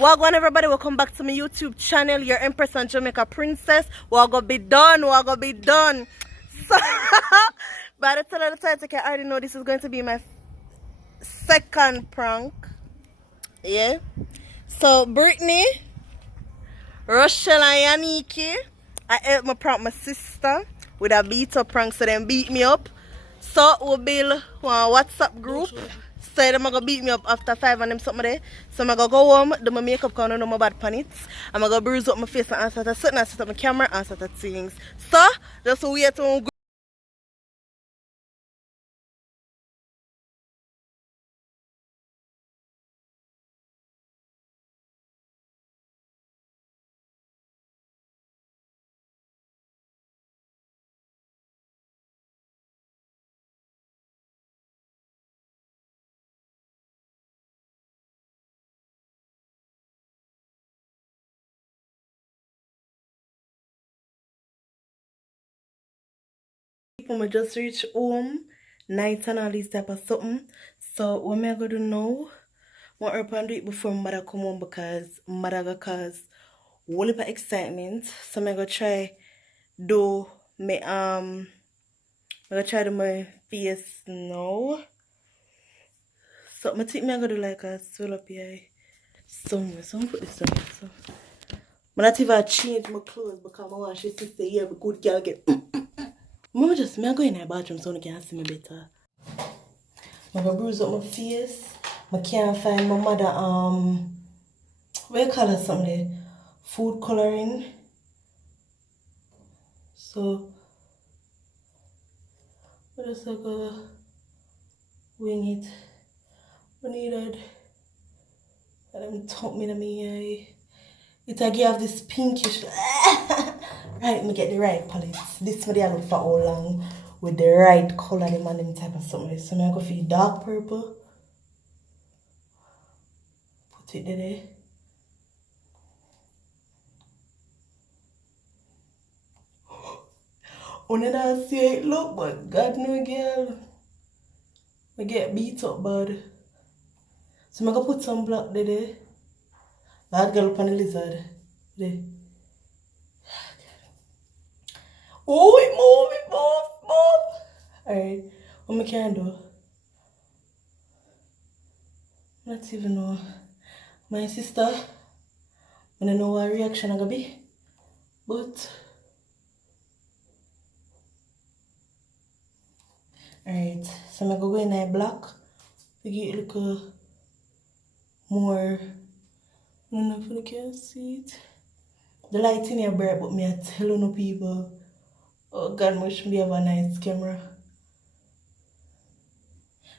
Wagwan everybody, welcome back to my YouTube channel, your Empress and Jamaica Princess. We're gonna be done, we're gonna be done. So, by the time of the title, I already know this is going to be my second prank. Yeah. So, Brittany, Rochelle and Yaniki, I helped me prank my sister with a beat up prank, so them beat me up. So, we'll build one WhatsApp group. So they're gonna beat me up after 5 and them something there. So I'm gonna go home, do my makeup because I don't know my bad pan it. I'm gonna bruise up my face and answer to certain, and set up my camera and answer to things. So just wait to people. I just reach home, night and all these type of something. So what am I gonna do now? I want to do it before mother come home because mother gonna cause a whole heap of excitement. So I'm gonna try do my I'm gonna try do my face now. So I think I'm gonna do like a swell up here. Somewhere, so I'm put this on. So I'm not even change my clothes because I want she say yeah, the good girl get. Mama just me I go in the bathroom so you can see me better. I go bruise up my face. I can't find my mother what you call it something there? Food coloring. So I just go wing it. I needed and them top me in my eye. It I give this pinkish. Right, me get the right palette. This one I look for all long with the right color, them and them type of something. So I go for the dark purple. Put it there. Only I see it look, but God no girl. I get beat up bad. So I'm gonna put some black there. That girl up on the lizard. There. Oh, it move. Alright, what I can do? Not even know. My sister, I don't know what reaction I'm gonna be. But alright, so I'm gonna go in that black to get a little more. I don't know if you can see it. The light in here bright, but me I tell you no people. Oh God, much me have a nice camera.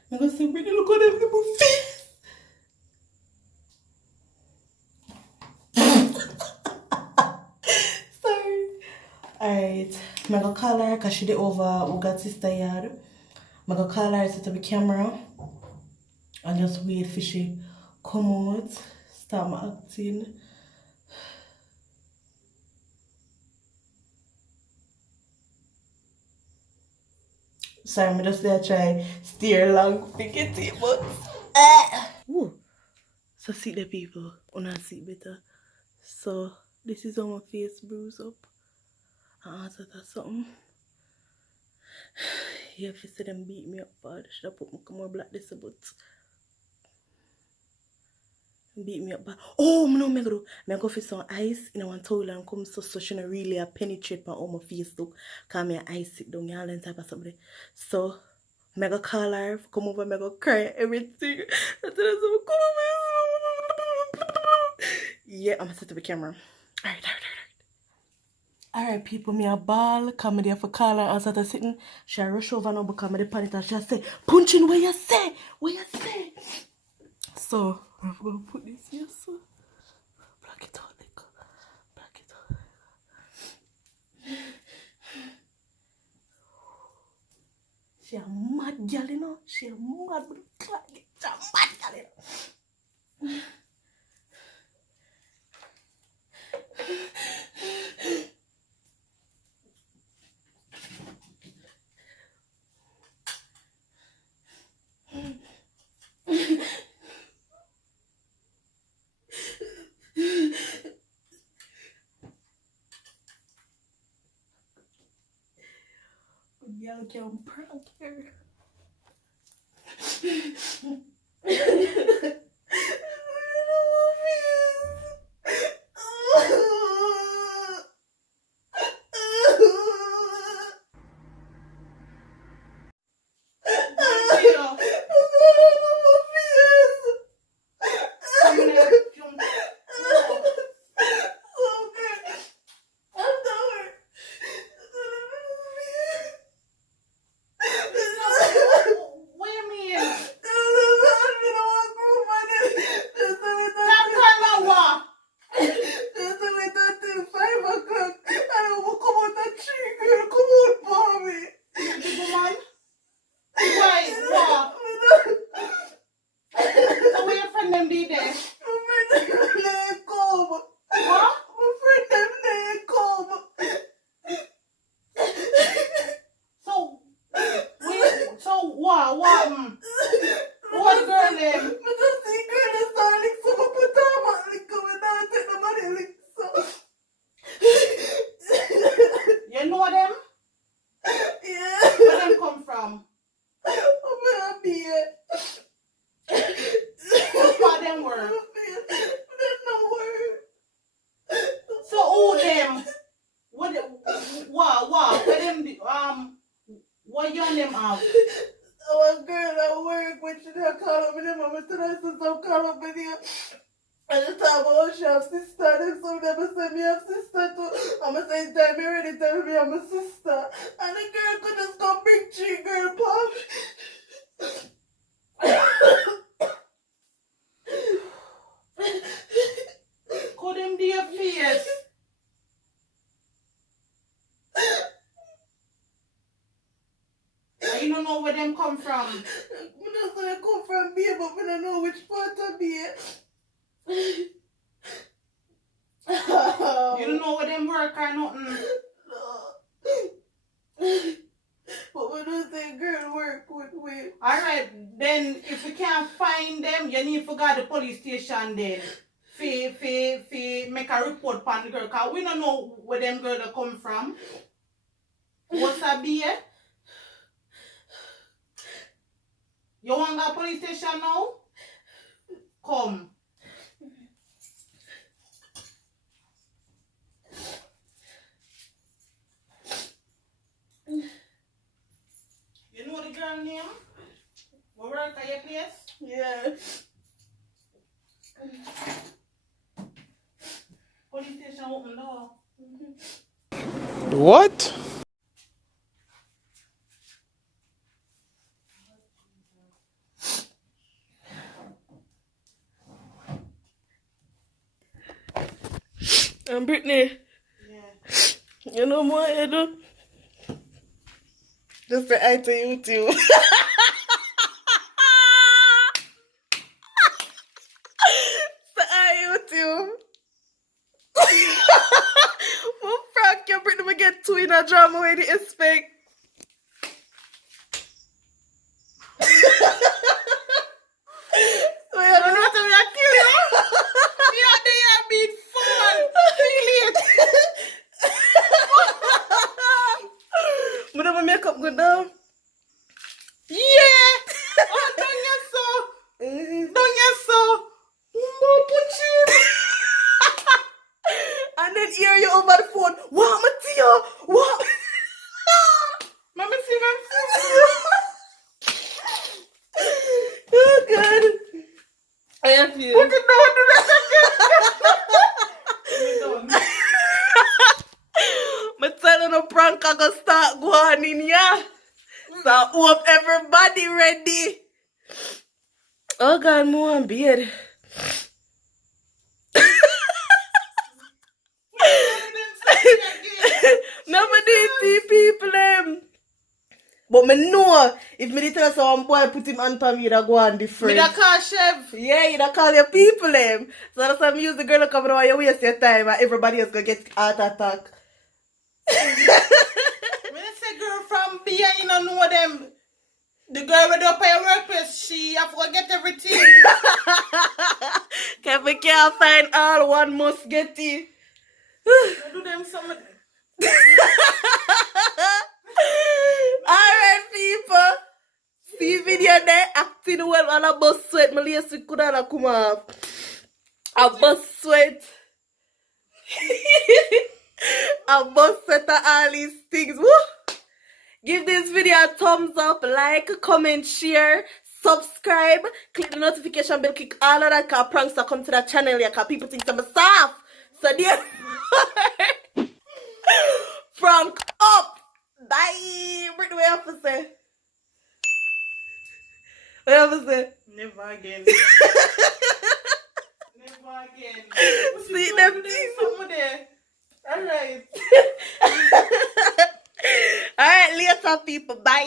I'm gonna say, Brittany, look at them little face. Sorry. Alright, I'm gonna call her because she did over Ugat's sister yard. I'm gonna call her, set up the camera, and just wait for she come out, start my acting. Sorry, I'm just there try steer along to get it, but Ooh. So see the people, wanna see better. So this is how my face bruise up. I answer to something. Yeah, if you see them beat me up bad, should I put more black this but beat me up bad. Oh no, me go for some ice in one towel and come so she not really a penetrate my all my face look. Cause me ice it down all and type of something. So me go call her, come over, me go cry everything. Yeah, I'm gonna set up the camera. Alright people, me a ball, come there for call her as I sitting. She rush over now because me the panic and she say, punch in what you say. So I'm gonna put this here so black it out like black it out. She a mad girl, you know. She a mad with the clock. She a mad girl, you know. y'all can prank her. What your name have? Our girl at work when she done call up with them, I'm tonight since I'm call up with you. And the time about she have sister, and some of them say me have sister too. I'm going to say time me ready tell me I'm a sister. And the girl could just come bring 3 girl pop. Could him be a face? You don't know where them come from. I don't know where they come from here, but I don't know which part of here. You don't know where them work or nothing. No. But we don't say girl work with me. Alright, then if you can't find them, you need to go to the police station then. Make a report on the girl. Because we don't know where them girls come from. What's that be? You want to go to the police station now? Come. You know the girl name? We work at your place? Yeah. Police station open door. What? Brittany. Yeah. You know what I do? Just for I to YouTube. So I YouTube. Well, Frank, you bring them get 2 in a drama where they expect. So you don't know what we are killing. We are there being fun. Feel it. But then my makeup go down. Yeah. Oh, don't you so? Don't you so? And then hear you over the phone. What, Mattia? What? Mama see. Oh, God. I have you. Put it down, do that again. I'm telling a prank I gonna start going in here. So I hope everybody ready. Oh God, more on beard. Never did see people them. But me know if me did tell some boy put him on me, you'd go on different. Me da call chef. Yeah, you'd call your people them. So that's why I use the girl to come over, you waste your time and everybody else gonna get heart attack. When I say girl from B, you don't know them. The girl with up at your workplace, she have to get everything. If we can't find all, one must get it. Do them some. Alright, people. See video there. Acting well on a bus sweat. My lace could have come off. A bus sweat. A bus sweat and all these things. Woo! Give this video a thumbs up, like, comment, share, subscribe, click the notification bell, click all of that, because pranks are come to the channel here, because people think I'm soft. So there. Prank up. Bye. Bring what you have to say. What you have to say? Never again. Never again. See them things. Alright. Alright, later people. Bye.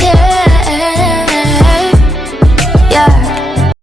Yeah.